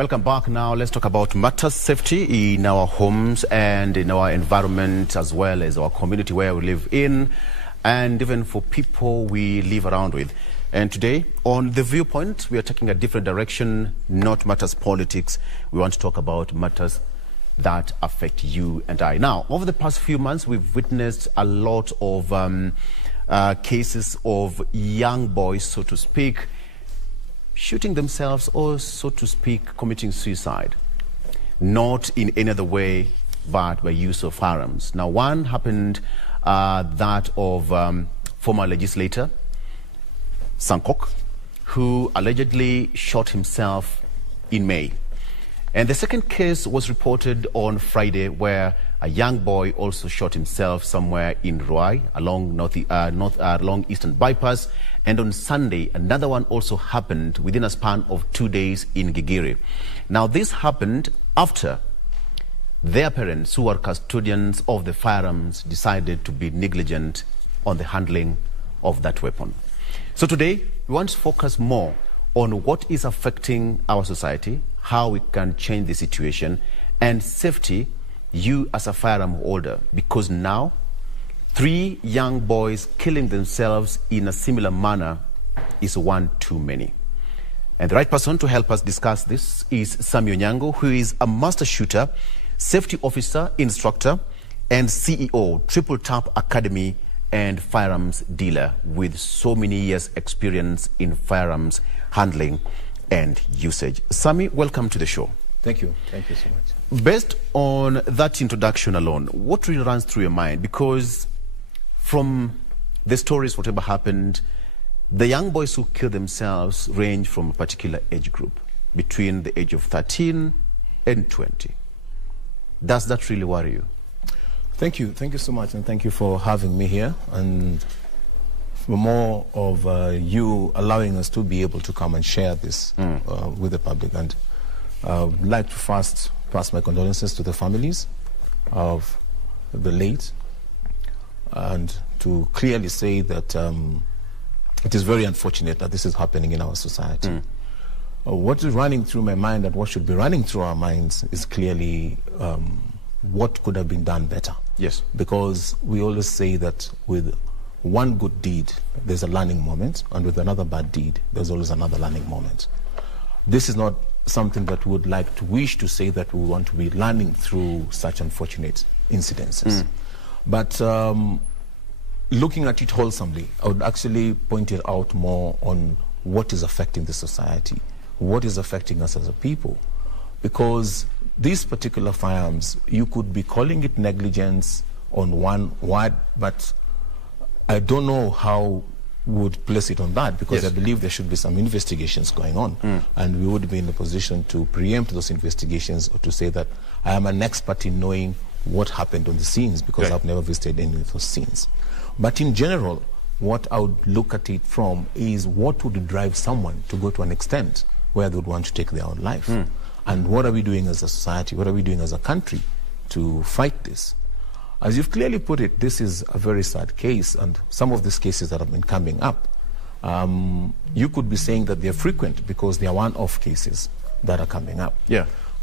Welcome back. Now let's talk about matters safety in our homes and in our environment, as well as our community where we live in, and even for people we live around with. And today on The Viewpoint, we are taking a different direction, not matters politics. We want to talk about matters that affect you and I. Now, over the past few months, we've witnessed a lot of cases of young boys, so to speak, shooting themselves or, so to speak, committing suicide. Not in any other way but by use of firearms. Now, one happened that of former legislator Sankok, who allegedly shot himself in May. And the second case was reported on Friday, where a young boy also shot himself somewhere in Ruai along Eastern Bypass. And on Sunday, another one also happened within a span of 2 days in Gigiri. Now, this happened after their parents, who are custodians of the firearms, decided to be negligent on the handling of that weapon. So today, we want to focus more on what is affecting our society, how we can change the situation, and safety, you as a firearm holder, because now 3 young boys killing themselves in a similar manner is one too many. And the right person to help us discuss this is Sammy Onyango, who is a master shooter, safety officer, instructor, and CEO, Triple Tap Academy and firearms dealer with so many years experience in firearms handling and usage. Sammy, welcome to the show. Thank you. Thank you so much. Based on that introduction alone, what really runs through your mind? Because from the stories, whatever happened, the young boys who kill themselves range from a particular age group, between the age of 13 and 20. Does that really worry you? Thank you. Thank you so much, and thank you for having me here, and for more of you allowing us to be able to come and share this with the public. And I would like to first pass my condolences to the families of the late, and to clearly say that it is very unfortunate that this is happening in our society. What is running through my mind, and what should be running through our minds, is clearly what could have been done better. Yes. Because we always say that with one good deed, there's a learning moment, and with another bad deed, there's always another learning moment. This is not something that we would like to wish to say that we want to be learning through such unfortunate incidences. But looking at it wholesomely, I would actually point it out more on what is affecting the society, what is affecting us as a people. Because these particular firearms, you could be calling it negligence on one word, but I don't know how we would place it on that, because I believe there should be some investigations going on, and we would be in a position to preempt those investigations, or to say that I am an expert in knowing what happened on the scenes, because I've never visited any of those scenes. But in general, what I would look at it from is what would drive someone to go to an extent where they would want to take their own life. And what are we doing as a society, what are we doing as a country to fight this? As you've clearly put it, this is a very sad case, and some of these cases that have been coming up, you could be saying that they're frequent because they are one-off cases that are coming up.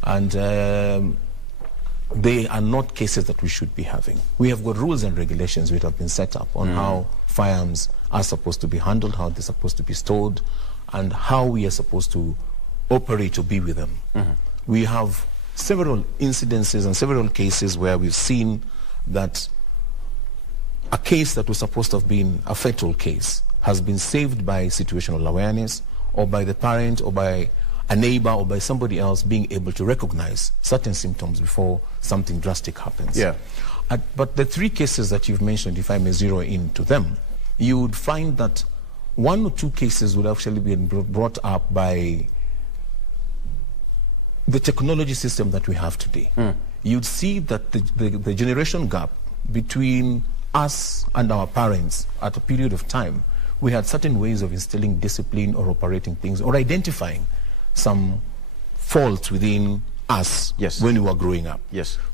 And they are not cases that we should be having. We have got rules and regulations which have been set up on how firearms are supposed to be handled, how they're supposed to be stored, and how we are supposed to operate or be with them. We have several incidences and several cases where we've seen that a case that was supposed to have been a fatal case has been saved by situational awareness, or by the parent, or by a neighbor, or by somebody else being able to recognize certain symptoms before something drastic happens. But the 3 cases that you've mentioned, if I may zero into them, you would find that 1 or 2 cases would actually be brought up by the technology system that we have today. You'd see that the generation gap between us and our parents at a period of time, we had certain ways of instilling discipline or operating things or identifying some faults within us when we were growing up.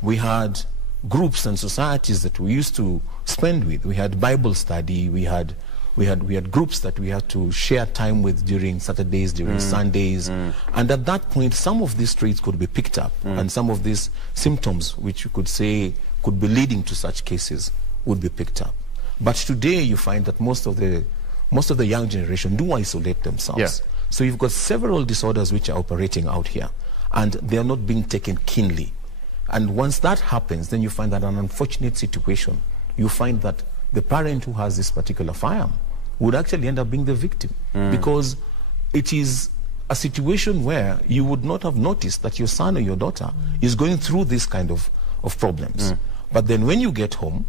We had groups and societies that we used to spend with. We had Bible study, we had We had groups that we had to share time with during Saturdays, during Sundays. And at that point, some of these traits could be picked up, and some of these symptoms, which you could say could be leading to such cases, would be picked up. But today, you find that most of the young generation do isolate themselves. Yeah. So you've got several disorders which are operating out here, and they are not being taken keenly. And once that happens, then you find that an unfortunate situation. You find that the parent who has this particular firearm would actually end up being the victim, because it is a situation where you would not have noticed that your son or your daughter is going through this kind of problems. But then when you get home,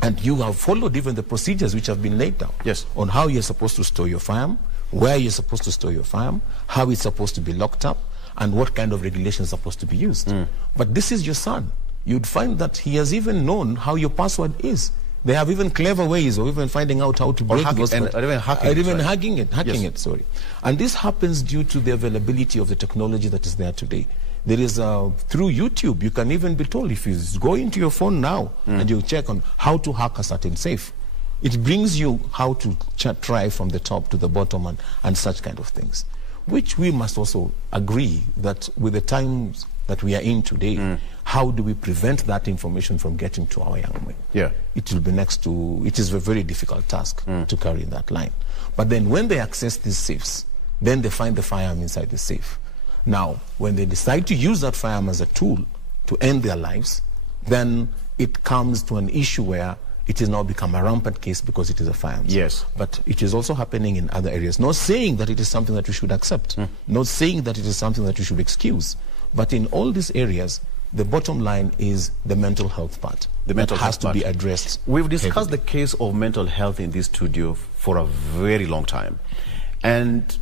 and you have followed even the procedures which have been laid down on how you're supposed to store your firearm, where you're supposed to store your firearm, how it's supposed to be locked up, and what kind of regulations are supposed to be used. But this is your son. You'd find that he has even known how your password is. They have even clever ways of even finding out how to break the password. Even hacking it. And this happens due to the availability of the technology that is there today. There is, through YouTube, you can even be told, if you go into your phone now and you check on how to hack a certain safe, it brings you how to try from the top to the bottom and such kind of things. Which we must also agree that with the times that we are in today, how do we prevent that information from getting to our young men? Yeah. It will be it is a very difficult task to carry in that line. But then when they access these safes, then they find the firearm inside the safe. Now, when they decide to use that firearm as a tool to end their lives, then it comes to an issue where it has now become a rampant case because it is a firearm. Yes. But it is also happening in other areas. Not saying that it is something that we should accept. Not saying that it is something that we should excuse. But in all these areas, the bottom line is the mental health part. The mental health has to be addressed. We've discussed the case of mental health in this studio for a very long time. And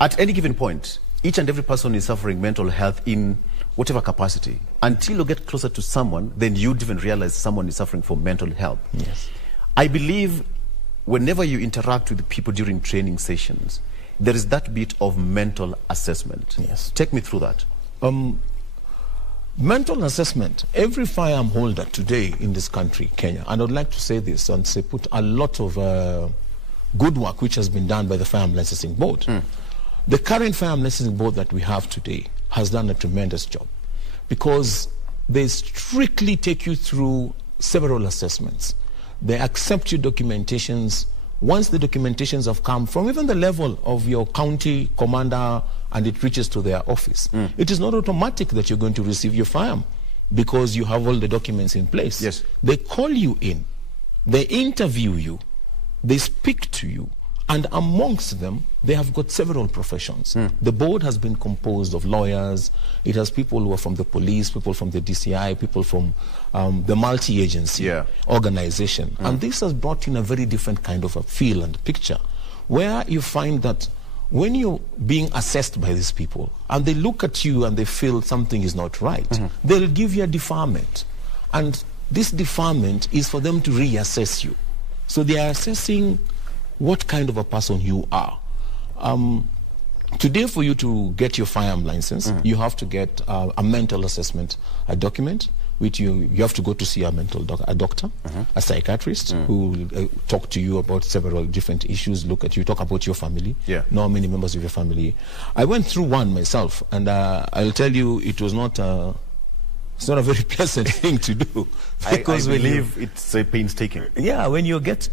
at any given point, each and every person is suffering mental health in whatever capacity. Until you get closer to someone, then you'd even realize someone is suffering from mental health. Yes. I believe whenever you interact with people during training sessions, there is that bit of mental assessment. Yes. Take me through that. Mental assessment. Every firearm holder today in this country, Kenya, and I'd like to say this and say put a lot of good work which has been done by the Firearm Licensing Board. The current Firearm Licensing Board that we have today has done a tremendous job, because they strictly take you through several assessments. They accept your documentations. Once the documentations have come from even the level of your county commander and it reaches to their office, it is not automatic that you're going to receive your firearm because you have all the documents in place. Yes. They call you in, they interview you, they speak to you, and amongst them, they have got several professions. The board has been composed of lawyers. It has people who are from the police, people from the DCI, people from the multi-agency organization. And this has brought in a very different kind of a feel and picture, where you find that when you're being assessed by these people, and they look at you and they feel something is not right, they'll give you a deferment. And this deferment is for them to reassess you. So they are assessing what kind of a person you are. Today, for you to get your firearm license, you have to get a mental assessment, a document, which you have to go to see a doctor, a psychiatrist, who will talk to you about several different issues, look at you, talk about your family, know how many members of your family. I went through one myself, and I'll tell you, it was not it's not a very pleasant thing to do. Because I believe it's painstaking. Yeah, when you get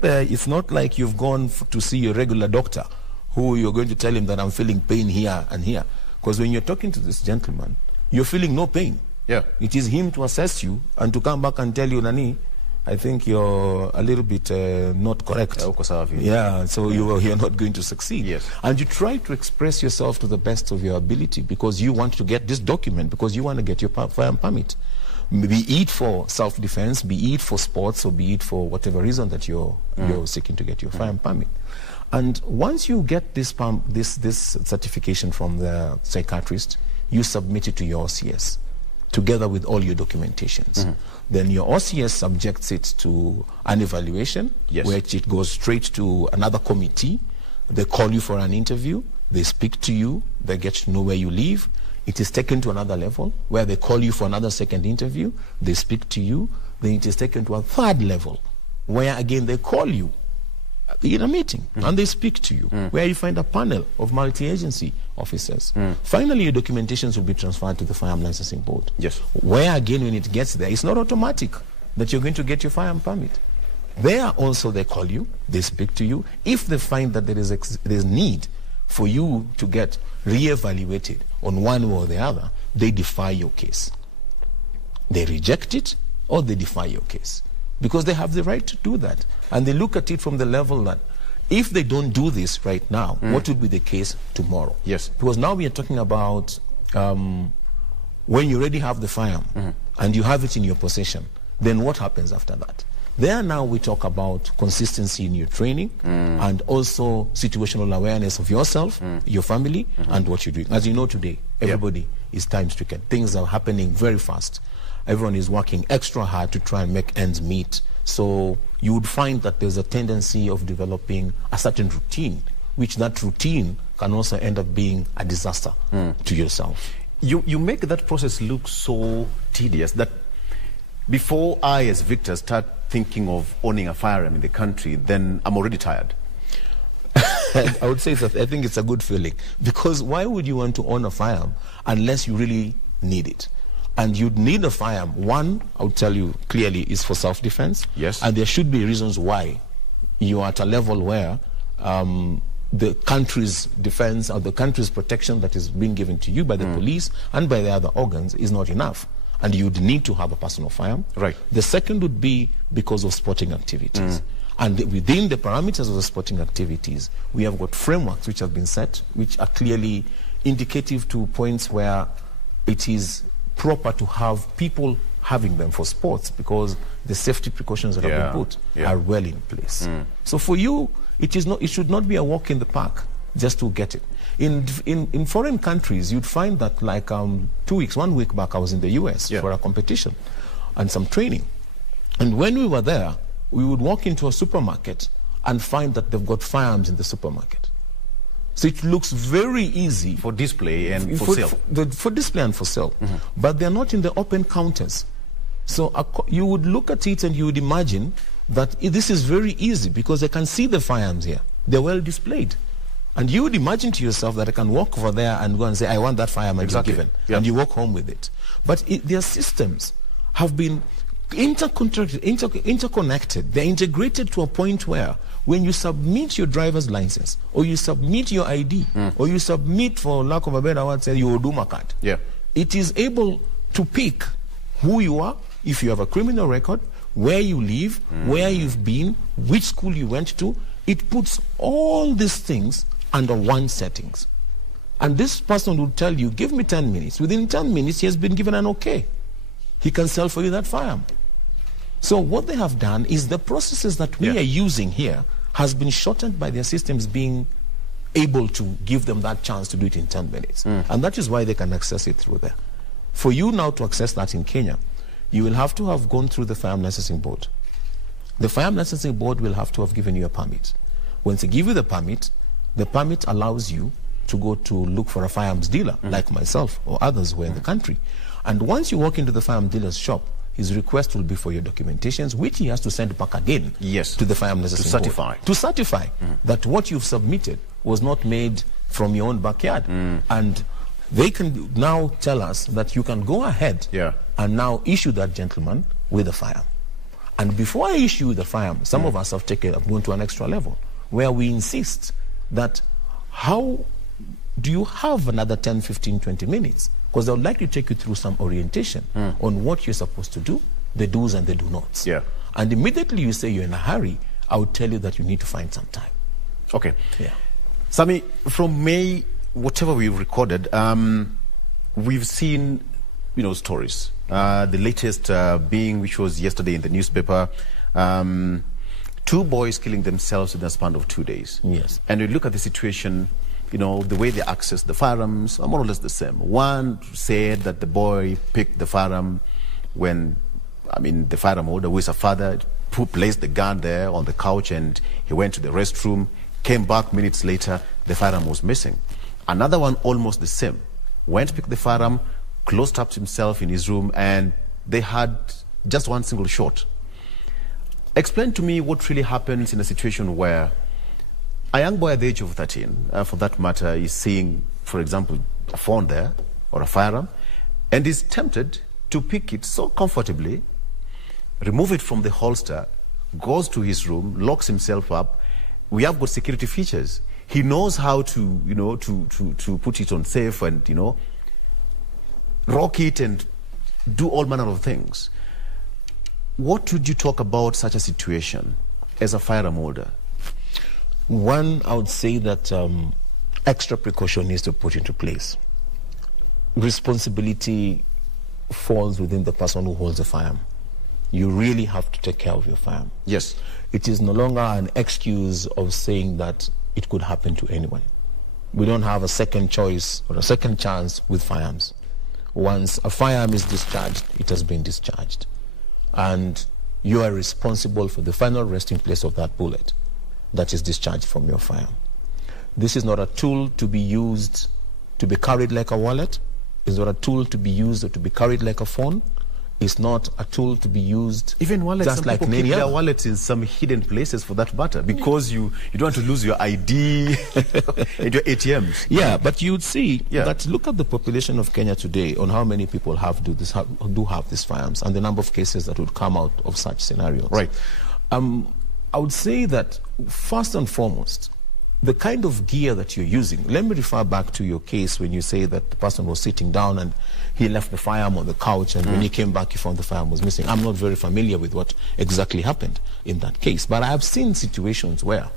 there, it's not like you've gone to see your regular doctor, who you're going to tell him that I'm feeling pain here and here. Because when you're talking to this gentleman, you're feeling no pain. Yeah. It is him to assess you and to come back and tell you, Nani, I think you're a little bit not correct. Yeah, so you're not going to succeed. Yes. And you try to express yourself to the best of your ability, because you want to get this document, because you want to get your firearm permit. Be it for self-defense, be it for sports, or be it for whatever reason that you're seeking to get your firearm permit. And once you get this certification from the psychiatrist, you submit it to your OCS, together with all your documentations. Then your OCS subjects it to an evaluation, which it goes straight to another committee. They call you for an interview, they speak to you, they get to know where you live. It is taken to another level, where they call you for another second interview, they speak to you. Then it is taken to a third level, where again they call you in a meeting, and they speak to you, where you find a panel of multi-agency officers. Finally, your documentations will be transferred to the Firearm Licensing Board. Yes. Where, again, when it gets there, it's not automatic that you're going to get your firearm permit. There also, they call you, they speak to you. If they find that there is need for you to get re-evaluated on one way or the other, they defy your case. They reject it, or they defy your case, because they have the right to do that. And they look at it from the level that if they don't do this right now, what would be the case tomorrow? Yes. Because now we are talking about when you already have the firearm and you have it in your possession, then what happens after that? There now we talk about consistency in your training and also situational awareness of yourself, your family, and what you're doing. As you know today, everybody is time-stricken. Things are happening very fast. Everyone is working extra hard to try and make ends meet. So you would find that there's a tendency of developing a certain routine, which that routine can also end up being a disaster to yourself. You make that process look so tedious that before I, as Victor, start thinking of owning a firearm in the country, then I'm already tired. I would say that I think it's a good feeling, because why would you want to own a firearm unless you really need it? And you'd need a firearm. One, I would tell you clearly, is for self-defense. Yes. And there should be reasons why you are at a level where the country's defense or the country's protection that is being given to you by the police and by the other organs is not enough. And you'd need to have a personal firearm. Right. The second would be because of sporting activities. And within the parameters of the sporting activities, we have got frameworks which have been set, which are clearly indicative to points where it is proper to have people having them for sports, because the safety precautions that have been put are well in place. So for you, it should not be a walk in the park just to get it. In foreign countries, you'd find that like 1 week back, I was in the US for a competition and some training. And when we were there, we would walk into a supermarket and find that they've got firearms in the supermarket. So it looks very easy. For display and for sale. For display and for sale. But they're not in the open counters. So you would look at it and you would imagine that this is very easy because they can see the firearms here. They're well displayed. And you would imagine to yourself that I can walk over there and go and say, I want that firearm and be given. And you walk home with it. But their systems have been interconnected. They're integrated to a point where when you submit your driver's license, or you submit your ID, or you submit, for lack of a better word, say your Oduma card, it is able to pick who you are, if you have a criminal record, where you live, where you've been, which school you went to. It puts all these things under one settings. And this person will tell you, give me 10 minutes. Within 10 minutes, he has been given an okay. He can sell for you that firearm. So what they have done is the processes that we are using here has been shortened by their systems being able to give them that chance to do it in 10 minutes. And that is why they can access it through there. For you now to access that in Kenya, you will have to have gone through the Firearm Licensing Board. The Firearm Licensing Board will have to have given you a permit. Once they give you the permit allows you to go to look for a firearms dealer, like myself or others who are in the country. And once you walk into the firearm dealer's shop, his request will be for your documentations, which he has to send back again to the Firearm Licensing Board. To certify that what you've submitted was not made from your own backyard. And they can now tell us that you can go ahead and now issue that gentleman with a firearm. And before I issue the firearm, some of us have gone to an extra level, where we insist that how do you have another 10, 15, 20 minutes? Because I would like to take you through some orientation on what you're supposed to do, the do's and the do nots. And immediately you say you're in a hurry, I would tell you that you need to find some time. Okay. Sami, from May, whatever we've recorded, we've seen, stories. The latest being, which was yesterday in the newspaper, 2 boys killing themselves in the span of 2 days. And you look at the situation, the way they access the firearms are more or less the same. One said that the boy picked the firearm when, the firearm holder, who is a father, placed the gun there on the couch, and he went to the restroom, came back minutes later, the firearm was missing. Another one, almost the same, went to pick the firearm, closed up himself in his room, and they had just one single shot. Explain to me what really happens in a situation where a young boy at the age of 13, for that matter, is seeing, for example, a phone there or a firearm, and is tempted to pick it so comfortably, remove it from the holster, goes to his room, locks himself up. We have got security features. He knows how to, you know, to put it on safe and, you know, rock it and do all manner of things. What would you talk about such a situation as a firearm holder? One, I would say that extra precaution needs to put into place. Responsibility falls within the person who holds the firearm. You really have to take care of your firearm. Yes. It is no longer an excuse of saying that it could happen to anyone. We don't have a second choice or a second chance with firearms. Once a firearm is discharged, it has been discharged. And you are responsible for the final resting place of that bullet that is discharged from your firearm. This is not a tool to be used to be carried like a wallet. It's not a tool to be used or to be carried like a phone. It's not a tool to be used even wallets, just like any other. Their wallets in some hidden places for that matter, because you don't want to lose your ID and your ATMs. Yeah, but you'd see that look at the population of Kenya today on how many people do have these firearms and the number of cases that would come out of such scenarios. Right. I would say that first and foremost, the kind of gear that you're using, let me refer back to your case when you say that the person was sitting down and he left the firearm on the couch and when he came back he found the firearm was missing. I'm not very familiar with what exactly happened in that case, but I have seen situations where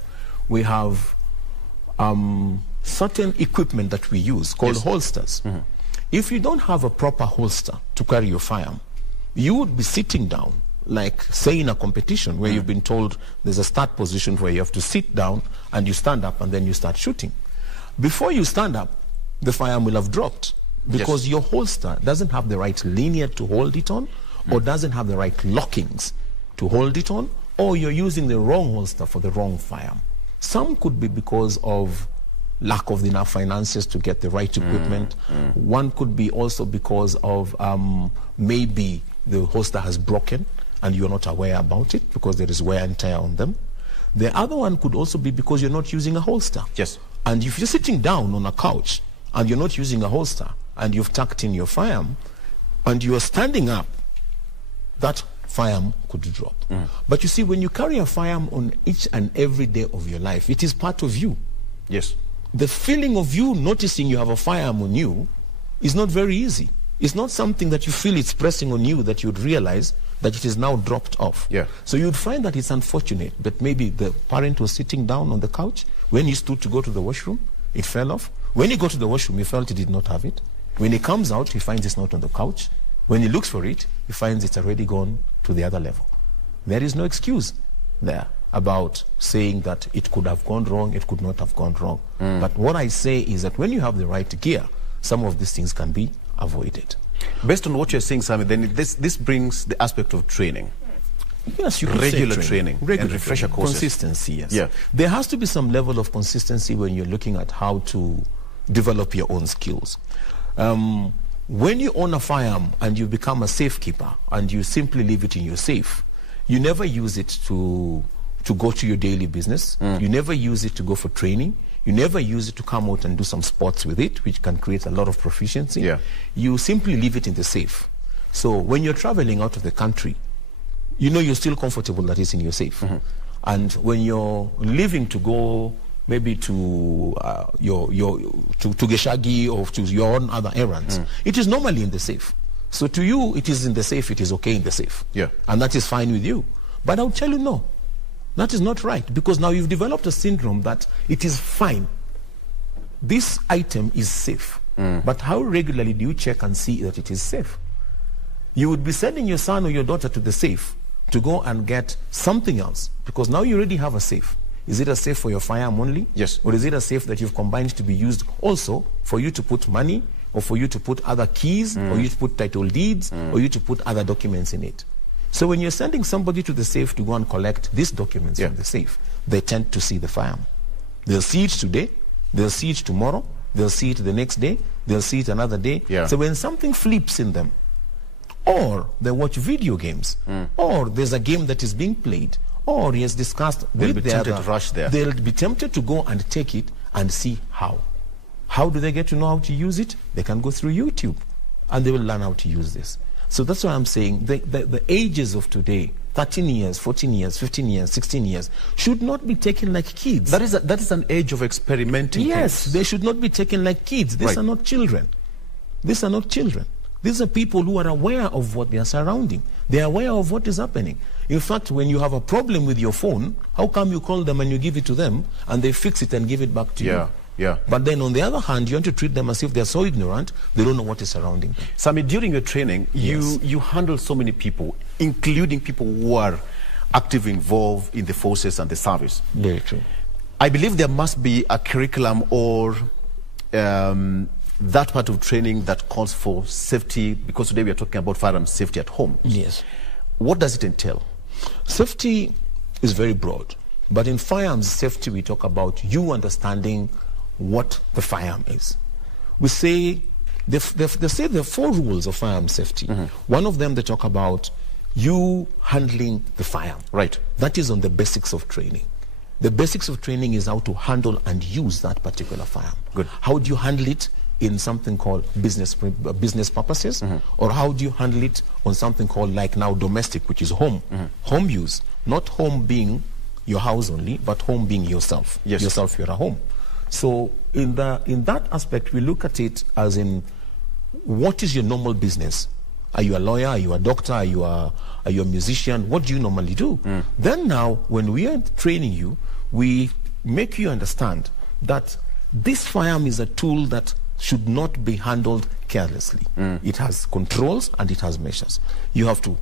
we have certain equipment that we use called holsters. If you don't have a proper holster to carry your firearm, you would be sitting down like say in a competition where you've been told there's a start position where you have to sit down and you stand up and then you start shooting. Before you stand up, the firearm will have dropped because your holster doesn't have the right linear to hold it on or doesn't have the right lockings to hold it on, or you're using the wrong holster for the wrong firearm. Some could be because of lack of enough finances to get the right equipment. One could be also because of maybe the holster has broken and you're not aware about it because there is wear and tear on them. The other one could also be because you're not using a holster. Yes. And if you're sitting down on a couch and you're not using a holster and you've tucked in your firearm and you're standing up, that firearm could drop. But you see, when you carry a firearm on each and every day of your life, it is part of you. Yes. The feeling of you noticing you have a firearm on you is not very easy. It's not something that you feel it's pressing on you that you'd realize that it is now dropped off. Yeah. So you'd find that it's unfortunate, but maybe the parent was sitting down on the couch. When he stood to go to the washroom, it fell off. When he got to the washroom, he felt he did not have it. When he comes out, he finds it's not on the couch. When he looks for it, he finds it's already gone to the other level. There is no excuse there about saying that it could have gone wrong, it could not have gone wrong. But what I say is that when you have the right gear, some of these things can be avoided. Based on what you're saying, Sammy, then this brings the aspect of training. Yes, you could regular say training regular and refresher training. courses. Consistency, yes. Yeah. There has to be some level of consistency when you're looking at how to develop your own skills. When you own a firearm and you become a safekeeper and you simply leave it in your safe, you never use it to go to your daily business. You never use it to go for training. You never use it to come out and do some sports with it, which can create a lot of proficiency. Yeah. You simply leave it in the safe. So when you're traveling out of the country, you know you're still comfortable that it's in your safe. And when you're leaving to go maybe to to Geshagi or to your own other errands, it is normally in the safe. So to you, it is in the safe, it is okay in the safe. Yeah. And that is fine with you. But I'll tell you no. That is not right, because now you've developed a syndrome that it is fine. This item is safe. But how regularly do you check and see that it is safe? You would be sending your son or your daughter to the safe to go and get something else, because now you already have a safe. Is it a safe for your firearm only? Yes. Or is it a safe that you've combined to be used also for you to put money, or for you to put other keys, or you to put title deeds, or you to put other documents in it? So when you're sending somebody to the safe to go and collect these documents from the safe, they tend to see the firearm. They'll see it today, they'll see it tomorrow, they'll see it the next day, they'll see it another day. Yeah. So when something flips in them, or they watch video games, or there's a game that is being played, or he has discussed They'll with be the tempted other, to rush there. they'll be tempted to go and take it and see how. How do they get to know how to use it? They can go through YouTube and they will learn how to use this. So that's why I'm saying the ages of today, 13 years, 14 years, 15 years, 16 years, should not be taken like kids. That is an age of experimenting. Yes, things. they should not be taken like kids. These are not children. These are not children. These are people who are aware of what they are surrounding. They are aware of what is happening. In fact, when you have a problem with your phone, how come you call them and you give it to them and they fix it and give it back to you? Yeah. But then on the other hand, you want to treat them as if they're so ignorant, they don't know what is surrounding them. Sami, during your training, you handle so many people, including people who are actively involved in the forces and the service. Very true. I believe there must be a curriculum or that part of training that calls for safety, because today we are talking about firearms safety at home. Yes. What does it entail? Safety is very broad, but in firearms safety we talk about you understanding what the firearm is. We say, they say there are 4 rules of firearm safety. One of them they talk about you handling the firearm. Right. That is on the basics of training. The basics of training is how to handle and use that particular firearm. Good. How do you handle it in something called business purposes, or how do you handle it on something called like now domestic, which is home, home use, not home being your house only, but home being yourself. Yes. Yourself, you're at home. So in that aspect, we look at it as in what is your normal business? Are you a lawyer? Are you a doctor? Are you a musician? What do you normally do? Then now, when we are training you, we make you understand that this firearm is a tool that should not be handled carelessly. It has controls and it has measures. You have to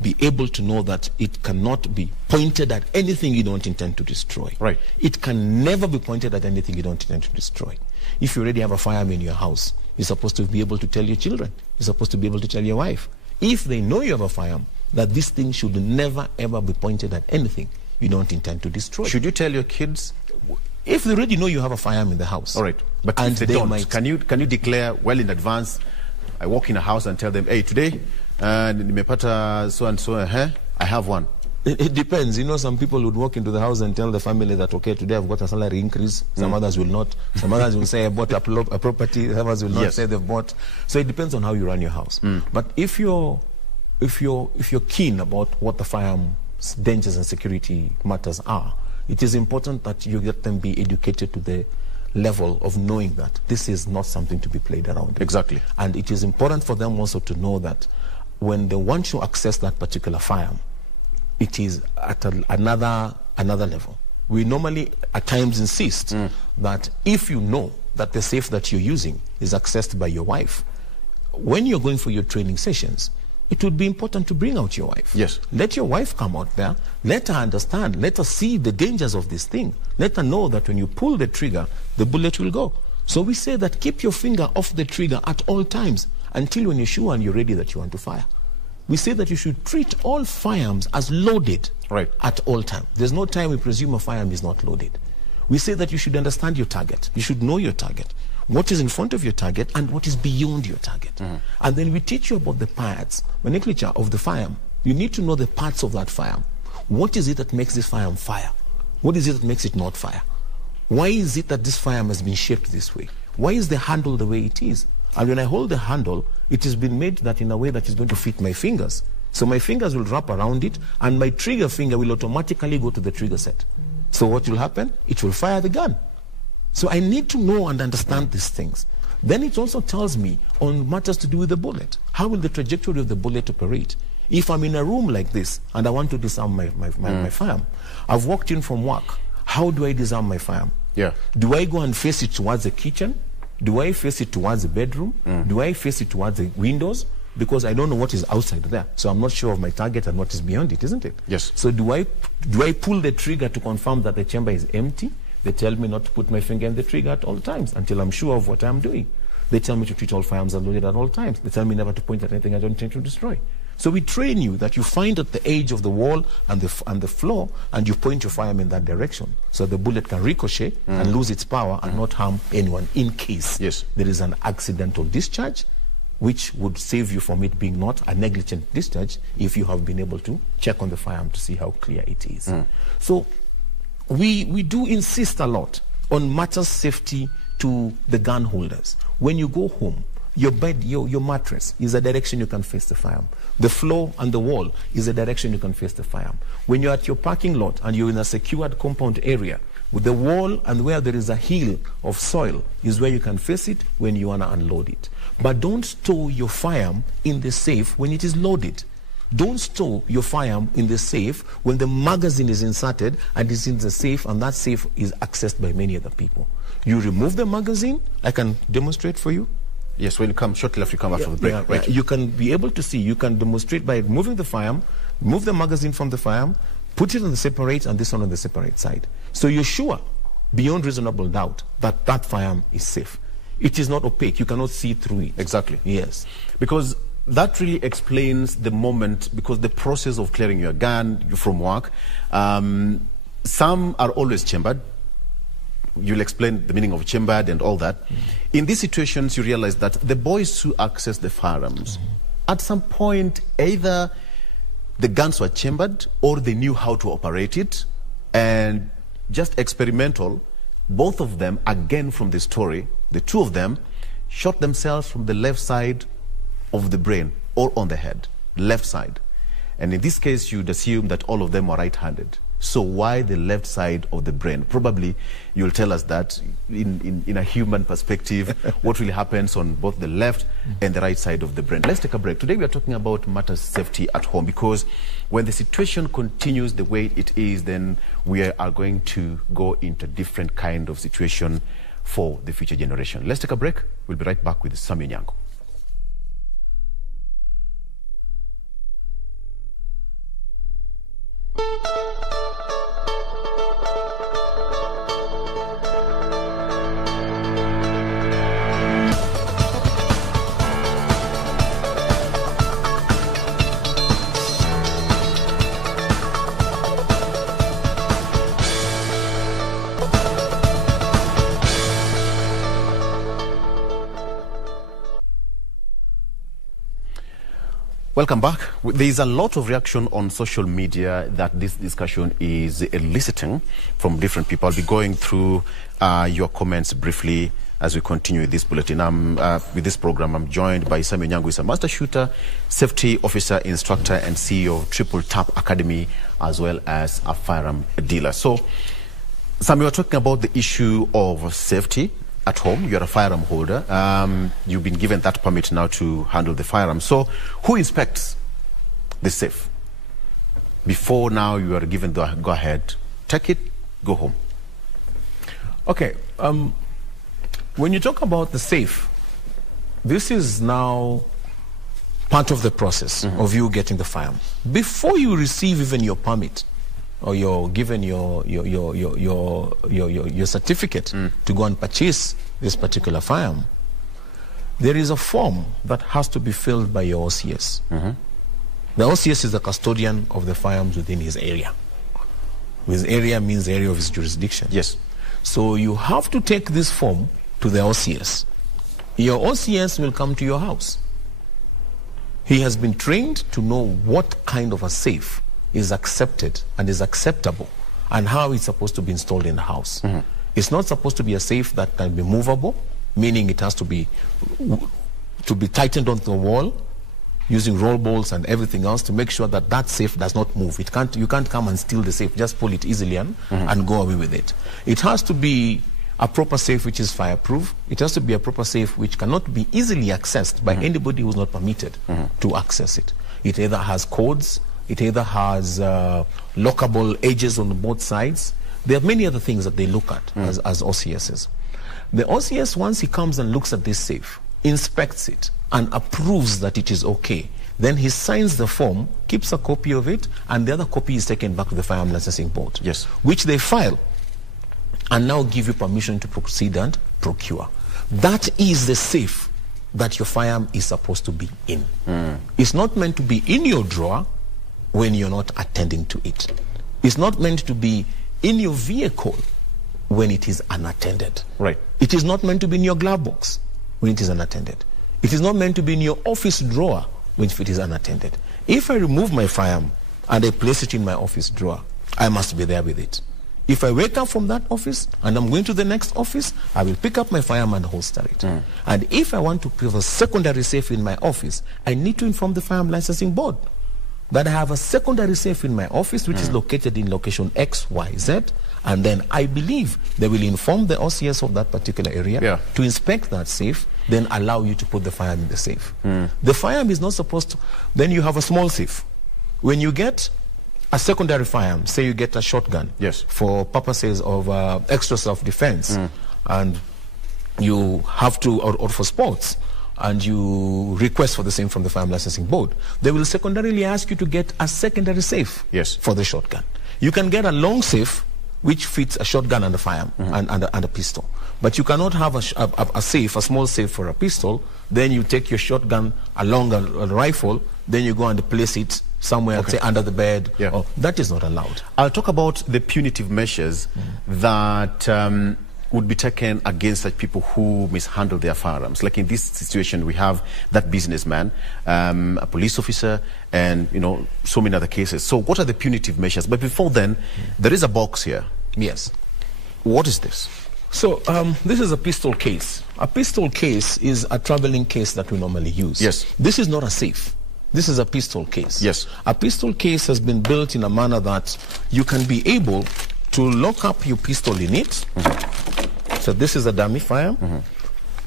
be able to know that it cannot be pointed at anything you don't intend to destroy. Right. It can never be pointed at anything you don't intend to destroy. If you already have a firearm in your house, you're supposed to be able to tell your children. You're supposed to be able to tell your wife. If they know you have a firearm, that this thing should never ever be pointed at anything you don't intend to destroy. Should you tell your kids? If they already know you have a firearm in the house. All right. But and if they don't, can you declare well in advance? I walk in a house and tell them, hey, today, nimepata so and so, I have one. It depends. You know, some people would walk into the house and tell the family that, okay, today I've got a salary increase. Some others will not. Some others will say I bought a property. Others will not say they've bought. So it depends on how you run your house. But if you're keen about what the firearms dangers and security matters are, it is important that you get them be educated to the level of knowing that this is not something to be played around with. Exactly. And it is important for them also to know that when they want to access that particular firearm, it is at another level. We normally at times insist that if you know that the safe that you're using is accessed by your wife, when you're going for your training sessions, it would be important to bring out your wife. Yes. Let your wife come out there. Let her understand. Let her see the dangers of this thing. Let her know that when you pull the trigger, the bullet will go. So we say that keep your finger off the trigger at all times until when you're sure and you're ready that you want to fire. We say that you should treat all firearms as loaded at all times. There's no time we presume a firearm is not loaded. We say that you should understand your target. You should know your target. What is in front of your target and what is beyond your target. And then we teach you about the parts, nomenclature of the firearm. You need to know the parts of that firearm. What is it that makes this firearm fire? What is it that makes it not fire? Why is it that this firearm has been shaped this way? Why is the handle the way it is? And when I hold the handle, it has been made that in a way that is going to fit my fingers. So my fingers will wrap around it and my trigger finger will automatically go to the trigger set. So what will happen? It will fire the gun. So I need to know and understand these things. Then it also tells me on matters to do with the bullet. How will the trajectory of the bullet operate? If I'm in a room like this and I want to disarm my firearm, I've walked in from work. How do I disarm my firearm? Yeah. Do I go and face it towards the kitchen? Do I face it towards the bedroom? Do I face it towards the windows? Because I don't know what is outside there. So I'm not sure of my target and what is beyond it, isn't it? Yes. So do I pull the trigger to confirm that the chamber is empty? They tell me not to put my finger in the trigger at all times until I'm sure of what I'm doing. They tell me to treat all firearms as loaded at all times. They tell me never to point at anything I don't intend to destroy. So we train you that you find at the edge of the wall and the floor and you point your firearm in that direction so the bullet can ricochet and lose its power and not harm anyone in case there is an accidental discharge which would save you from it being not a negligent discharge if you have been able to check on the firearm to see how clear it is. So we do insist a lot on matters safety to the gun holders. When you go home, your bed, your mattress is a direction you can face the firearm. The floor and the wall is a direction you can face the firearm. When you're at your parking lot and you're in a secured compound area, with the wall and where there is a hill of soil is where you can face it when you want to unload it. But don't store your firearm in the safe when it is loaded. Don't store your firearm in the safe when the magazine is inserted and is in the safe, and that safe is accessed by many other people. You remove the magazine. I can demonstrate for you. Yes, when you come shortly after you come after the break. Right. You can be able to see, you can demonstrate by removing the firearm, move the magazine from the firearm, put it on the separate and this one on the separate side. So you're sure, beyond reasonable doubt, that that firearm is safe. It is not opaque. You cannot see through it. Exactly. Yes. Because that really explains the moment, because the process of clearing your gun from work, some are always chambered. You'll explain the meaning of chambered and all that. In these situations, you realize that the boys who access the firearms, at some point, either the guns were chambered or they knew how to operate it, and just experimental, both of them, again from the story, the two of them shot themselves from the left side of the brain or on the head, left side. And in this case, you'd assume that all of them were right-handed. So why the left side of the brain? Probably you'll tell us that in a human perspective, what really happens on both the left and the right side of the brain. Let's take a break. Today we are talking about matters safety at home, because when the situation continues the way it is, then we are going to go into a different kind of situation for the future generation. Let's take a break. We'll be right back with Samuel Nyango. Welcome back. There's a lot of reaction on social media that this discussion is eliciting from different people. I'll be going through your comments briefly as we continue with this bulletin. With this program, I'm joined by Samuel Nyango, who is a master shooter, safety officer, instructor, and CEO of Triple Tap Academy, as well as a firearm dealer. So, Sam, we were talking about the issue of safety at home. You're a firearm holder. You've been given that permit now to handle the firearm. So who inspects the safe? Before now you are given the go ahead, take it, go home. Okay. When you talk about the safe, this is now part of the process of you getting the firearm. Before you receive even your permit, or you're given your certificate to go and purchase this particular firearm, there is a form that has to be filled by your OCS. The OCS is the custodian of the firearms within his area. His area means the area of his jurisdiction. Yes. So you have to take this form to the OCS. Your OCS will come to your house. He has been trained to know what kind of a safe is accepted and is acceptable, and how it's supposed to be installed in the house. It's not supposed to be a safe that can be movable, meaning it has to be tightened onto the wall using roll bolts and everything else to make sure that that safe does not move. You can't come and steal the safe, just pull it easily and go away with it. It has to be a proper safe which is fireproof. It has to be a proper safe which cannot be easily accessed by anybody who's not permitted to access it. It either has codes, it either has lockable edges on both sides. There are many other things that they look at as OCSs. The OCS, once he comes and looks at this safe, inspects it and approves that it is okay, then he signs the form, keeps a copy of it, and the other copy is taken back to the Firearm Licensing Board, which they file and now give you permission to proceed and procure. That is the safe that your firearm is supposed to be in. It's not meant to be in your drawer when you're not attending to it. It's not meant to be in your vehicle when it is unattended. Right. It is not meant to be in your glove box when it is unattended. It is not meant to be in your office drawer if it is unattended. If I remove my firearm and I place it in my office drawer, I must be there with it. If I wake up from that office and I'm going to the next office, I will pick up my firearm and holster it. And if I want to put a secondary safe in my office, I need to inform the Firearm Licensing Board that I have a secondary safe in my office which is located in location X, Y, Z, and then I believe they will inform the OCS of that particular area to inspect that safe, then allow you to put the firearm in the safe. The firearm is not supposed to... Then you have a small safe. When you get a secondary firearm, say you get a shotgun for purposes of extra self-defense, and you have to, or for sports, and you request for the same from the Firearm Licensing Board, they will secondarily ask you to get a secondary safe for the shotgun. You can get a long safe which fits a shotgun and a firearm and a pistol. But you cannot have a safe, a small safe for a pistol, then you take your shotgun along a rifle, then you go and place it somewhere, say under the bed. Oh, that is not allowed. I'll talk about the punitive measures that would be taken against such people who mishandle their firearms. Like in this situation, we have that businessman, a police officer, and so many other cases. So what are the punitive measures? But before then, there is a box here. Yes. What is this? So this is a pistol case. A pistol case is a traveling case that we normally use. Yes. This is not a safe. This is a pistol case. Yes. A pistol case has been built in a manner that you can be able to lock up your pistol in it. So this is a dummy firearm.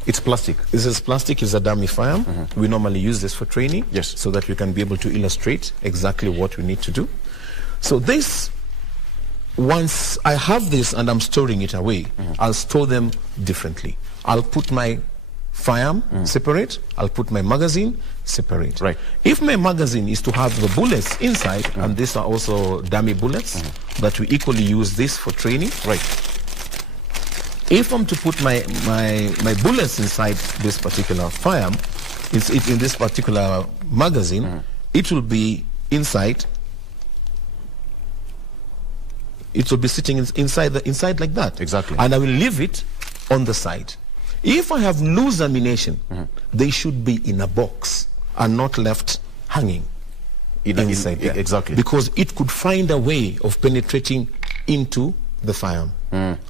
It's plastic. This is plastic, is a dummy firearm. We normally use this for training. Yes. So that we can be able to illustrate exactly what we need to do. So this, once I have this and I'm storing it away, I'll store them differently. I'll put my firearm separate, I'll put my magazine separate. Right. If my magazine is to have the bullets inside, and these are also dummy bullets, that we equally use this for training. Right. If I'm to put my bullets inside this particular firearm, in this particular magazine, it will be inside. It will be sitting inside like that. Exactly. And I will leave it on the side. If I have loose ammunition, they should be in a box and not left hanging inside there. Exactly. Because it could find a way of penetrating into the firearm.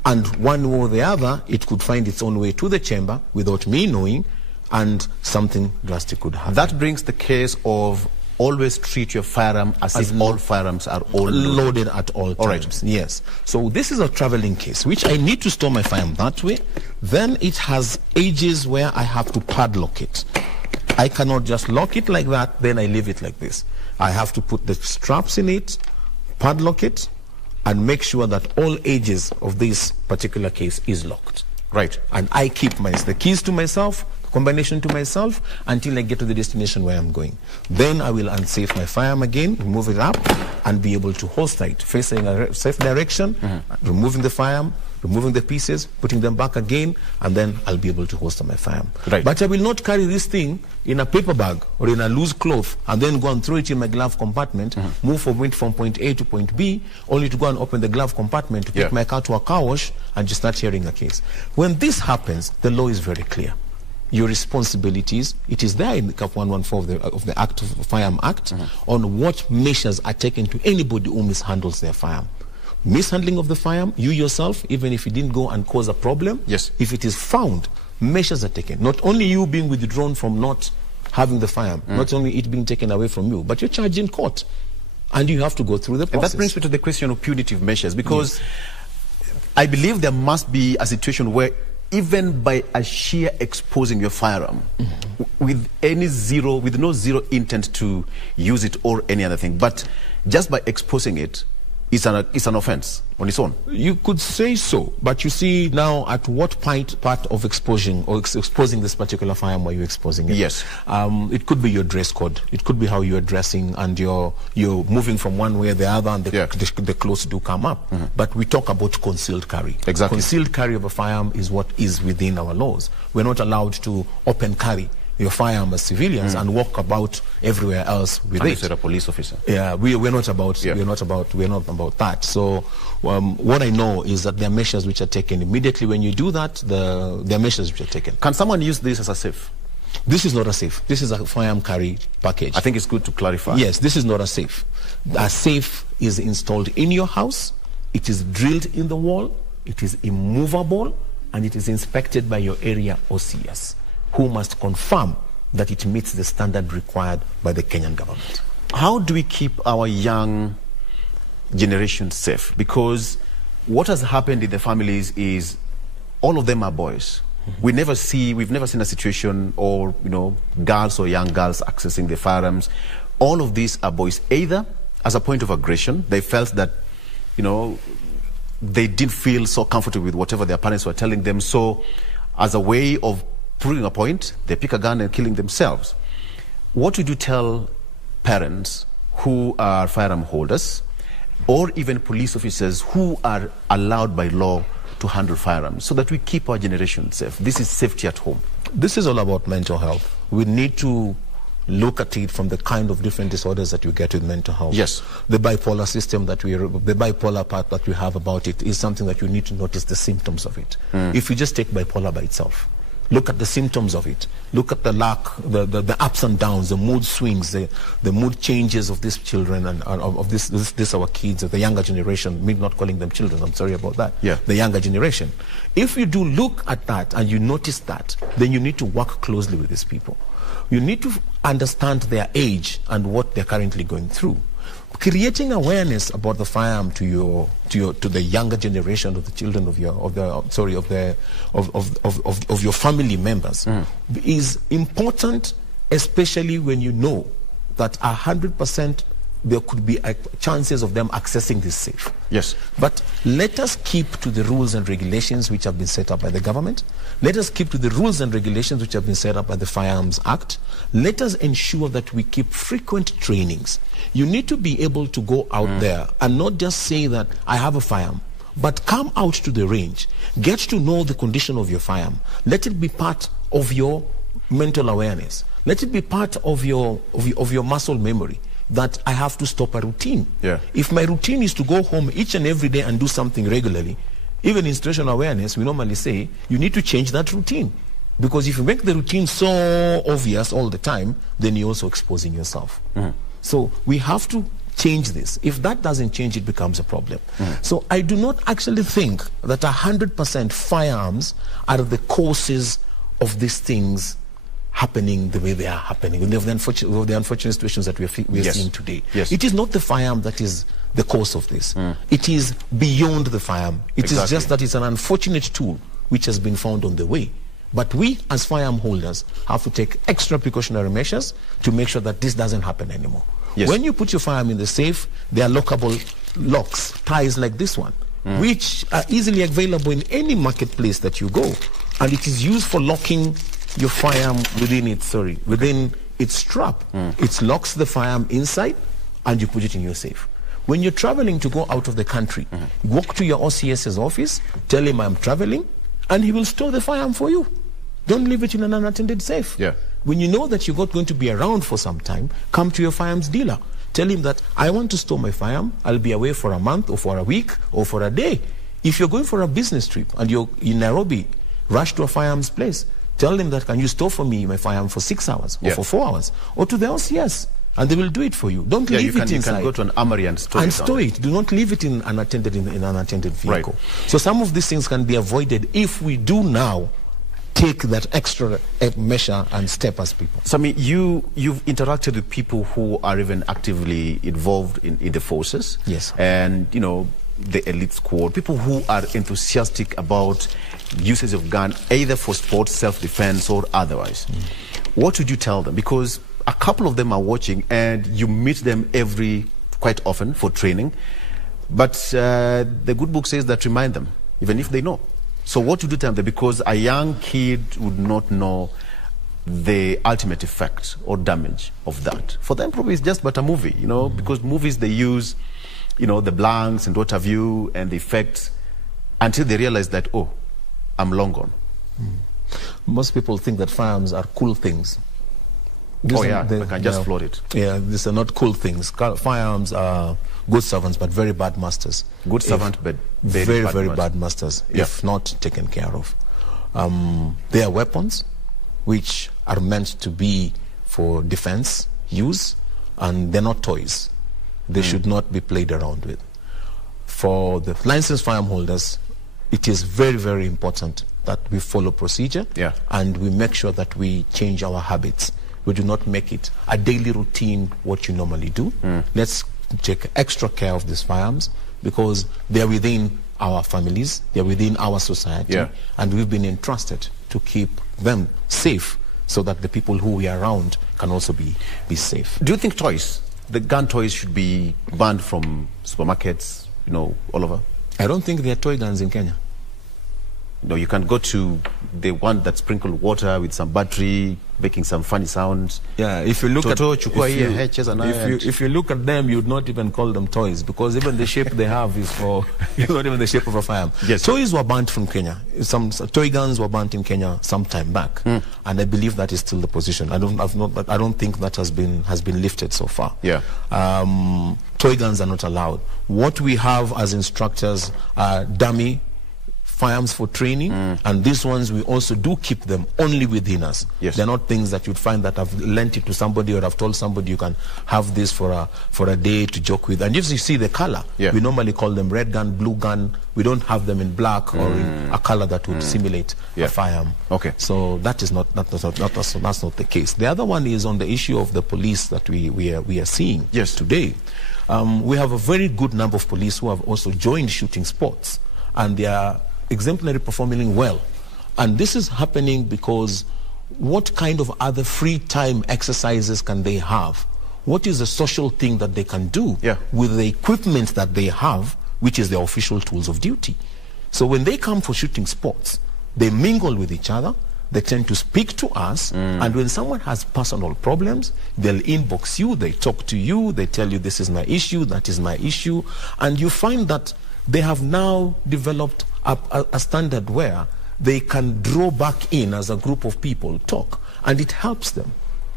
And one way or the other, it could find its own way to the chamber without me knowing, and something drastic could happen. That brings the case of always treat your firearm as if all firearms are all loaded at all times. All right. Yes. So this is a traveling case, which I need to store my firearm that way. Then it has edges where I have to padlock it. I cannot just lock it like that, then I leave it like this. I have to put the straps in it, padlock it, and make sure that all edges of this particular case is locked. Right. And I keep the keys to myself, combination to myself, until I get to the destination where I'm going. Then I will unsafe my firearm again, move it up, and be able to holster it, facing a safe direction, removing the firearm, removing the pieces, putting them back again, and then I'll be able to holster my firearm. Right. But I will not carry this thing in a paper bag or in a loose cloth and then go and throw it in my glove compartment, move from point A to point B, only to go and open the glove compartment to take my car to a car wash and just start hearing a case. When this happens, the law is very clear. Your responsibilities, it is there in Cap 114 of the Firearm Act, on what measures are taken to anybody who mishandles their firearm. Mishandling of the firearm, you yourself, even if you didn't go and cause a problem, if it is found, measures are taken. Not only you being withdrawn from not having the firearm, not only it being taken away from you, but you're charged in court. And you have to go through the process. And that brings me to the question of punitive measures, because I believe there must be a situation where even by a sheer exposing your firearm with no zero intent to use it or any other thing, but just by exposing it, it's an offense on its own. You could say so, but you see now at what part of exposing this particular firearm were you exposing it? Yes. It could be your dress code. It could be how you're dressing and you're moving from one way or the other, and the clothes do come up. But we talk about concealed carry. Exactly. Concealed carry of a firearm is what is within our laws. We're not allowed to open carry your firearm as civilians and walk about everywhere else with it. You're a police officer. Yeah, we're not about that. So what I know is that there are measures which are taken immediately when you do that. There are measures which are taken. Can someone use this as a safe? This is not a safe. This is a firearm carry package. I think it's good to clarify. Yes, this is not a safe. A safe is installed in your house. It is drilled in the wall. It is immovable, and it is inspected by your area OCS, who must confirm that it meets the standard required by the Kenyan government. How do we keep our young generation safe? Because what has happened in the families is all of them are boys. We've never seen a situation, or girls or young girls accessing the firearms. All of these are boys, either as a point of aggression. They felt that they didn't feel so comfortable with whatever their parents were telling them, so as a way of proving a point, they pick a gun and killing themselves. What would you tell parents who are firearm holders, or even police officers who are allowed by law to handle firearms, so that we keep our generation safe? This is safety at home. This is all about mental health. We need to look at it from the kind of different disorders that you get with mental health. Yes. The bipolar system the bipolar part that we have about it is something that you need to notice the symptoms of it. If you just take bipolar by itself, look at the symptoms of it. Look at the ups and downs, the mood swings, the mood changes of these children and of this our kids, of the younger generation. Me not calling them children, I'm sorry about that. Yeah. The younger generation. If you do look at that and you notice that, then you need to work closely with these people. You need to understand their age and what they're currently going through. Creating awareness about the firearm to the younger generation, of the children of your family members is important, especially when you know that 100% there could be chances of them accessing this safe. Yes. But let us keep to the rules and regulations which have been set up by the government. Let us keep to the rules and regulations which have been set up by the Firearms Act. Let us ensure that we keep frequent trainings. You need to be able to go out there and not just say that I have a firearm, but come out to the range. Get to know the condition of your firearm. Let it be part of your mental awareness. Let it be part of your muscle memory, that I have to stop a routine. Yeah. If my routine is to go home each and every day and do something regularly, even in situational awareness, we normally say you need to change that routine. Because if you make the routine so obvious all the time, then you're also exposing yourself. So we have to change this. If that doesn't change, it becomes a problem. So I do not actually think that 100% firearms are the causes of these things happening the way they are happening, of the unfortunate situations that we are seeing today. Yes. It is not the firearm that is the cause of this. It is beyond the firearm. It is just that it's an unfortunate tool which has been found on the way. But we, as firearm holders, have to take extra precautionary measures to make sure that this doesn't happen anymore. Yes. When you put your firearm in the safe, there are lockable locks, ties like this one, which are easily available in any marketplace that you go. And it is used for locking your firearm within its strap. It locks the firearm inside and you put it in your safe. When you're traveling to go out of the country, walk to your OCS's office, tell him I'm traveling, and he will store the firearm for you. Don't leave it in an unattended safe. Yeah. When you know that you're not going to be around for some time, come to your firearms dealer. Tell him that I want to store my firearm. I'll be away for a month or for a week or for a day. If you're going for a business trip and you're in Nairobi, rush to a firearms place. Tell them that, can you store for me my firearm for 6 hours or for 4 hours? Or to the OCS, and they will do it for you. Don't leave it inside. You can go to an armory and store it. Do not leave it in an unattended vehicle. Right. So some of these things can be avoided if we do now take that extra measure and step as people. Sami, you've interacted with people who are even actively involved in the forces. Yes. And, the elite squad, people who are enthusiastic about usage of gun, either for sports, self-defense, or otherwise. What would you tell them? Because a couple of them are watching, and you meet them quite often for training. But the good book says that remind them, even if they know. So what would you tell them? Because a young kid would not know the ultimate effect or damage of that. For them, probably it's just but a movie, because movies, they use the blanks and what have you, and the effects, until they realize that, oh, I'm long gone. Most people think that firearms are cool things. I can just float it. Yeah, these are not cool things. Firearms are good servants, but very bad masters. Good servant, but very bad masters, if not taken care of. They are weapons which are meant to be for defense use, and they're not toys. They should not be played around with. For the licensed firearm holders, it is very, very important that we follow procedure, and we make sure that we change our habits. We do not make it a daily routine what you normally do. Let's take extra care of these firearms, because they're within our families, they're within our society, and we've been entrusted to keep them safe so that the people who we are around can also be safe. Do you think toys, the gun toys, should be banned from supermarkets, all over? I don't think there are toy guns in Kenya. No, you can go to the one that sprinkle water with some battery, making some funny sounds. Yeah, if you look if you look at them, you'd not even call them toys, because even the shape they have is for not even the shape of a firearm. Yes. Toys were banned from Kenya. Some toy guns were banned in Kenya some time back, and I believe that is still the position. I don't think that has been lifted so far. Yeah. Toy guns are not allowed. What we have as instructors are dummy firearms for training, and these ones we also do keep them only within us. Yes. They're not things that you'd find that I've lent it to somebody or I've told somebody you can have this for a day to joke with. And if you see the color, we normally call them red gun, blue gun. We don't have them in black or in a color that would simulate a firearm. Okay. So that's not the case. The other one is on the issue of the police that we are seeing today. We have a very good number of police who have also joined shooting sports, and they are exemplary, performing well. And this is happening because what kind of other free time exercises can they have? What is the social thing that they can do with the equipment that they have, which is their official tools of duty? So when they come for shooting sports, they mingle with each other, they tend to speak to us, and when someone has personal problems, they'll inbox you, they talk to you, they tell you this is my issue, that is my issue, and you find that they have now developed a standard where they can draw back in as a group of people, talk, and it helps them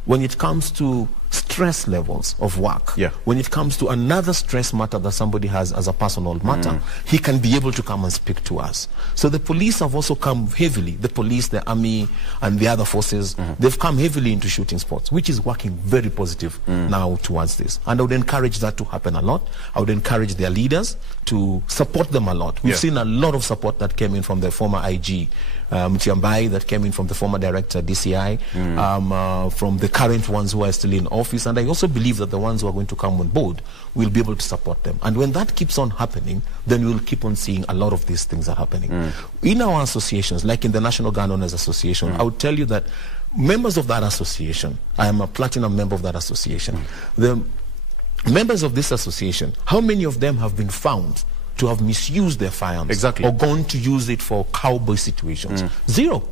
when it comes to stress levels of work. When it comes to another stress matter that somebody has as a personal matter, he can be able to come and speak to us. So the police have also come heavily, the police, the army, and the other forces, they've come heavily into shooting sports, which is working very positive now towards this. And I would encourage that to happen a lot. I would encourage their leaders to support them a lot. We've seen a lot of support that came in from the former IG, Mtiambai, that came in from the former director, DCI, from the current ones who are still in office, and I also believe that the ones who are going to come on board will be able to support them. And when that keeps on happening, then we'll keep on seeing a lot of these things are happening. In our associations, like in the National Gun Owners Association, I would tell you that members of that association, I am a platinum member of that association, the members of this association, how many of them have been found to have misused their firearms or gone to use it for cowboy situations? Zero.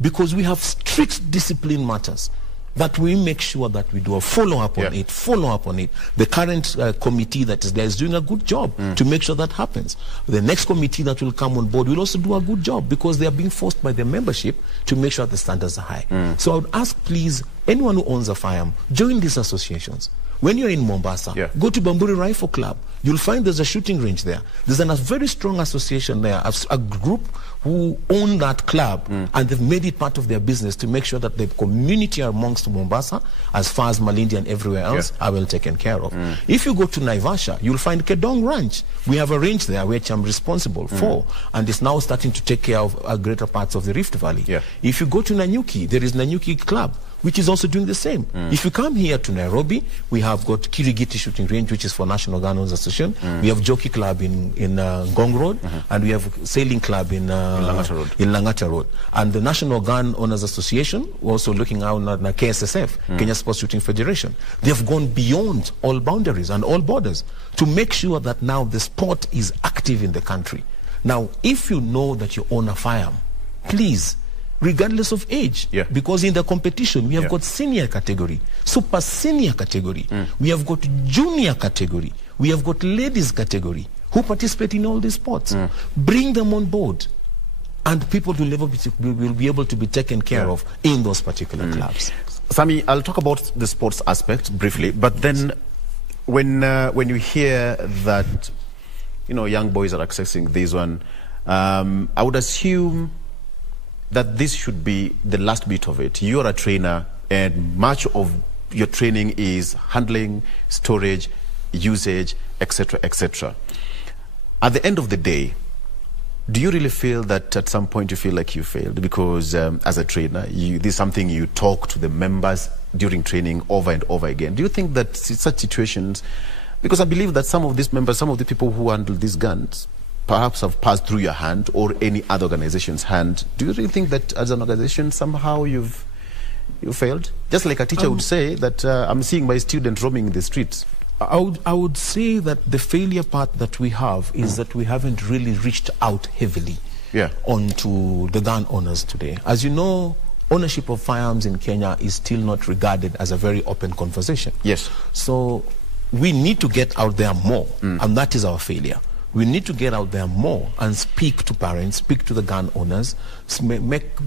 Because we have strict discipline matters that we make sure that we do a follow-up on it. The current committee that is there is doing a good job to make sure that happens. The next committee that will come on board will also do a good job, because they are being forced by their membership to make sure the standards are high. So I would ask, please, anyone who owns a firearm, join these associations. When you're in Mombasa, go to Bamburi Rifle Club. You'll find there's a shooting range there. There's a very strong association there, a group who own that club, and they've made it part of their business to make sure that the community amongst Mombasa, as far as Malindi and everywhere else, are well taken care of. If you go to Naivasha, you'll find Kedong Ranch. We have a range there which I'm responsible for, and it's now starting to take care of greater parts of the Rift Valley. If you go to Nanyuki, there is Nanyuki Club, which is also doing the same. If you come here to Nairobi, we have got Kirigiti Shooting Range, which is for National Gun Owners Association. We have Jockey Club in Ngong Road, and we have Sailing Club in Langata Road. And the National Gun Owners Association, also looking out at KSSF, Kenya Sports Shooting Federation. They have gone beyond all boundaries and all borders to make sure that now the sport is active in the country. Now, if you know that you own a firearm, please, regardless of age, because in the competition we have got senior category, super senior category, we have got junior category, we have got ladies category who participate in all these sports. Bring them on board, and people will be able to be taken care of in those particular clubs. Sami, I'll talk about the sports aspect briefly, but then when you hear that, young boys are accessing this one, I would assume that this should be the last bit of it? You're a trainer, and much of your training is handling, storage, usage, etc., etc. At the end of the day, do you really feel that at some point you feel like you failed? Because as a trainer, this is something you talk to the members during training over and over again. Do you think that such situations, because I believe that some of these members, some of the people who handle these guns, perhaps have passed through your hand or any other organization's hand. Do you really think that as an organization somehow you failed? Just like a teacher would say that I'm seeing my student roaming in the streets. I would say that the failure part that we have is that we haven't really reached out heavily onto the gun owners today. As you know, ownership of firearms in Kenya is still not regarded as a very open conversation. Yes. So we need to get out there more, and that is our failure. We need to get out there more and speak to parents, speak to the gun owners,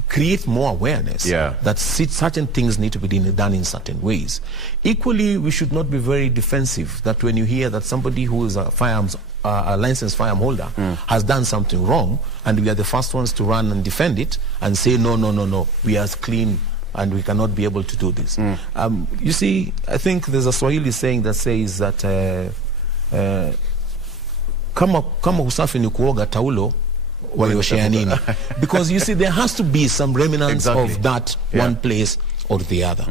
create more awareness that certain things need to be done in certain ways. Equally, we should not be very defensive that when you hear that somebody who is a licensed firearm holder has done something wrong, and we are the first ones to run and defend it and say, no, we are clean and we cannot be able to do this. You see, I think there's a Swahili saying that says that kama usafi ni kuoga taulo walioshea nini, because you see there has to be some remnants of that one place or the other,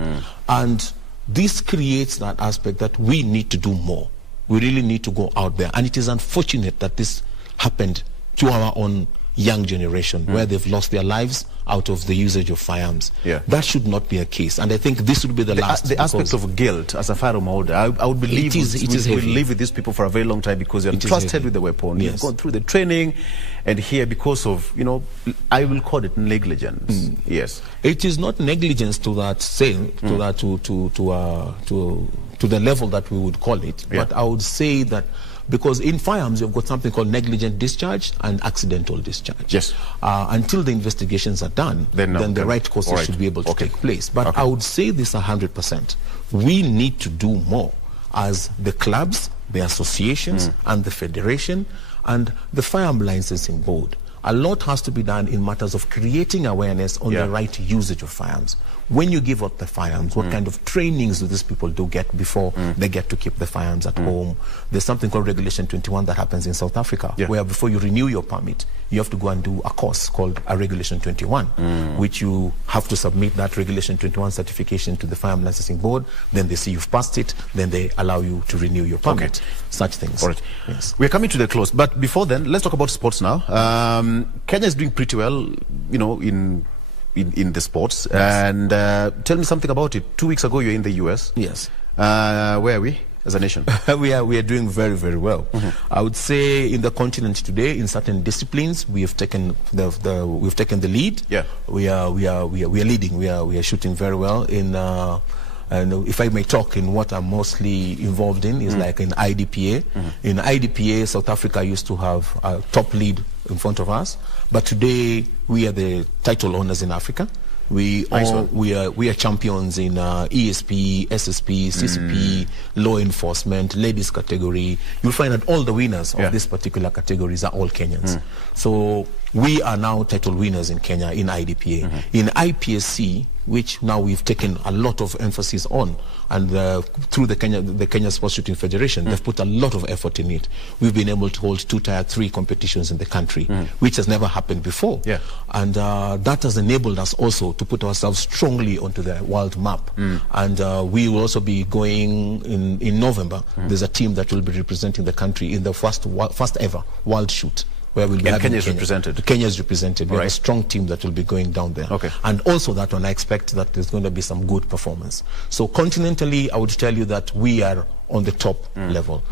and this creates that aspect that we need to do more. We really need to go out there, and it is unfortunate that this happened to our own young generation where they've lost their lives out of the usage of firearms. That should not be a case, and I think this would be the last. The aspect of guilt as a firearm holder, I would believe we live with these people for a very long time because you're trusted with the weapon. You've gone through the training, and here because of, I will call it negligence. Yes, it is not negligence to that to the level that we would call it, but I would say that because in firearms you've got something called negligent discharge and accidental discharge. Yes. Until the investigations are done, then the right courses should be able to take place. But I would say this 100%. We need to do more as the clubs, the associations, and the federation, and the firearm licensing board. A lot has to be done in matters of creating awareness on the right usage of firearms. When you give up the firearms, what kind of trainings do these people get before they get to keep the firearms at home? There's something called Regulation 21 that happens in South Africa, where before you renew your permit, you have to go and do a course called a Regulation 21, which you have to submit that Regulation 21 certification to the Firearm Licensing Board. Then they see you've passed it, then they allow you to renew your permit. Such things. All right. Yes. We're coming to the close, but before then, let's talk about sports now. Kenya is doing pretty well, in the sports. And tell me something about it. 2 weeks ago, you're in the US. Yes. Where are we as a nation? we are doing very, very well. I would say in the continent today, in certain disciplines, we have taken the lead. Yeah. We are leading. We are shooting very well in. And if I may talk in what I'm mostly involved in is like in IDPA. In IDPA, South Africa used to have a top lead in front of us, but today we are the title owners in Africa. We are champions in ESP, SSP, CCP, law enforcement, ladies category. You'll find that all the winners of these particular categories are all Kenyans. So we are now title winners in Kenya in IDPA. In IPSC, which now we've taken a lot of emphasis on, and through the Kenya Sports Shooting Federation, they've put a lot of effort in it. We've been able to hold 2 Tier 3 competitions in the country, which has never happened before. And that has enabled us also to put ourselves strongly onto the world map. And we will also be going in November. There's a team that will be representing the country in the first ever World Shoot, where we'll be having Kenya is represented. Kenya is represented. We have a strong team that will be going down there. And also that one, I expect that there's going to be some good performance. So continentally, I would tell you that we are on the top level.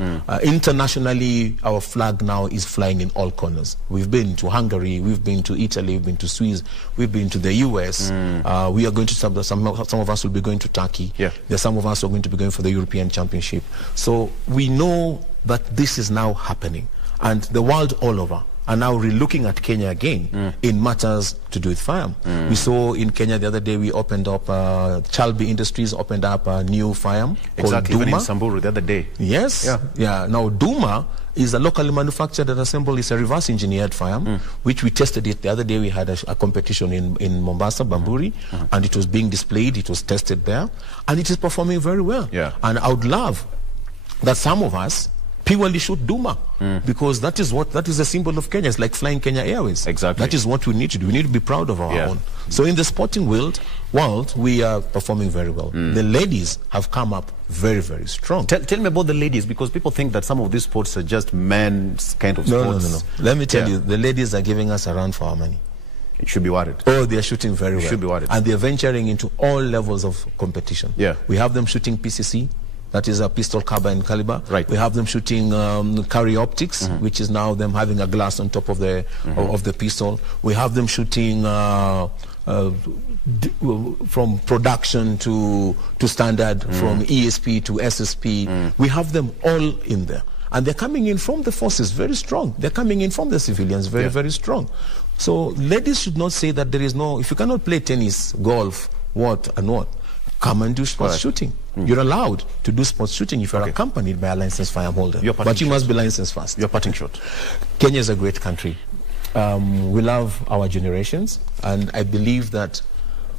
Internationally, our flag now is flying in all corners. We've been to Hungary, we've been to Italy, we've been to Swiss, we've been to the US. We are going to some of us will be going to Turkey. There's some of us who are going to be going for the European Championship. So we know that this is now happening, and the world all over are now relooking at Kenya again in matters to do with firearm. We saw in Kenya the other day, we opened up, Chalbi Industries opened up a new firearm called Duma. Even in Samburu the other day. Yes. Yeah. Now, Duma is a locally manufactured and assembled. It's a reverse engineered firearm, which we tested it the other day. We had a competition in Mombasa, Bamburi, and it was being displayed. It was tested there, and it is performing very well. Yeah. And I would love that some of us purely shoot Duma, because that is a symbol of Kenya. It's like flying Kenya Airways. Exactly. That is what we need to do. We need to be proud of our own. So in the sporting world, we are performing very well. The ladies have come up very, very strong. Tell me about the ladies, because people think that some of these sports are just men's kind of sports. No. Let me tell you, the ladies are giving us a run for our money. You should be worried. Oh, they are shooting very well. You should be worried. And they are venturing into all levels of competition. Yeah. We have them shooting PCC. That is a pistol carbine caliber. Right. We have them shooting carry optics, which is now them having a glass on top of the pistol. We have them shooting from production to standard, from ESP to SSP. We have them all in there. And they're coming in from the forces very strong. They're coming in from the civilians very, very strong. So ladies should not say that there is no, if you cannot play tennis, golf, what, come and do sports shooting. You're allowed to do sports shooting if you're accompanied by a licensed firearm holder. But you must be licensed first. Your parting shot. Kenya is a great country. We love our generations, and I believe that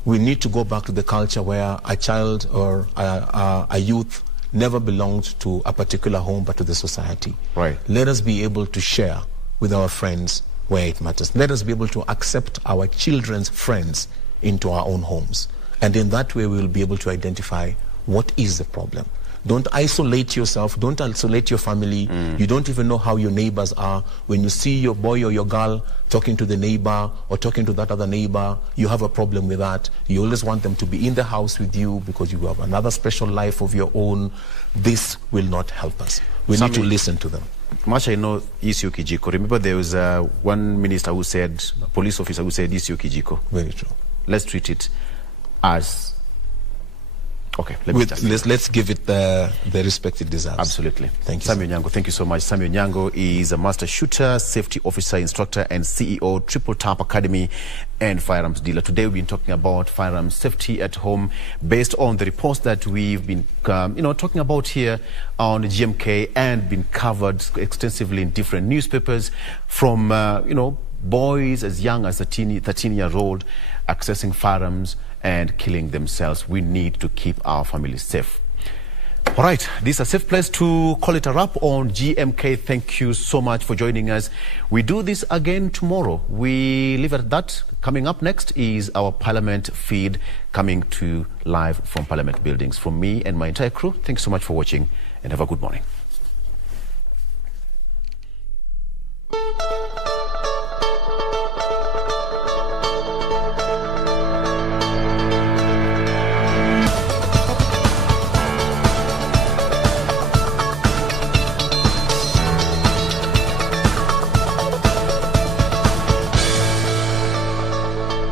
we need to go back to the culture where a child or a youth never belonged to a particular home but to the society. Right. Let us be able to share with our friends where it matters. Let us be able to accept our children's friends into our own homes. And in that way, we will be able to identify what is the problem. Don't isolate yourself. Don't isolate your family. You don't even know how your neighbors are. When you see your boy or your girl talking to the neighbor or talking to that other neighbor, you have a problem with that. You always want them to be in the house with you because you have another special life of your own. This will not help us. We need to listen to them. Much I know Isio Kijiko. Remember there was one minister who said, a police officer who said Isio Kijiko. Very true. Let's treat it as... Okay, let's give it the respect it deserves. Absolutely. Thank you. Samuel Nyango, thank you so much. Samuel Nyango is a master shooter, safety officer, instructor, and CEO, Triple Tap Academy and firearms dealer. Today we've been talking about firearms safety at home based on the reports that we've been talking about here on GMK and been covered extensively in different newspapers from boys as young as 13-year-old accessing firearms and killing themselves. We need to keep our families safe. All right, this is a safe place to call it a wrap on GMK. Thank you so much for joining us. We do this again tomorrow. We leave it at that. Coming up next is our Parliament feed coming to live from Parliament buildings. From me and my entire crew, thanks so much for watching and have a good morning.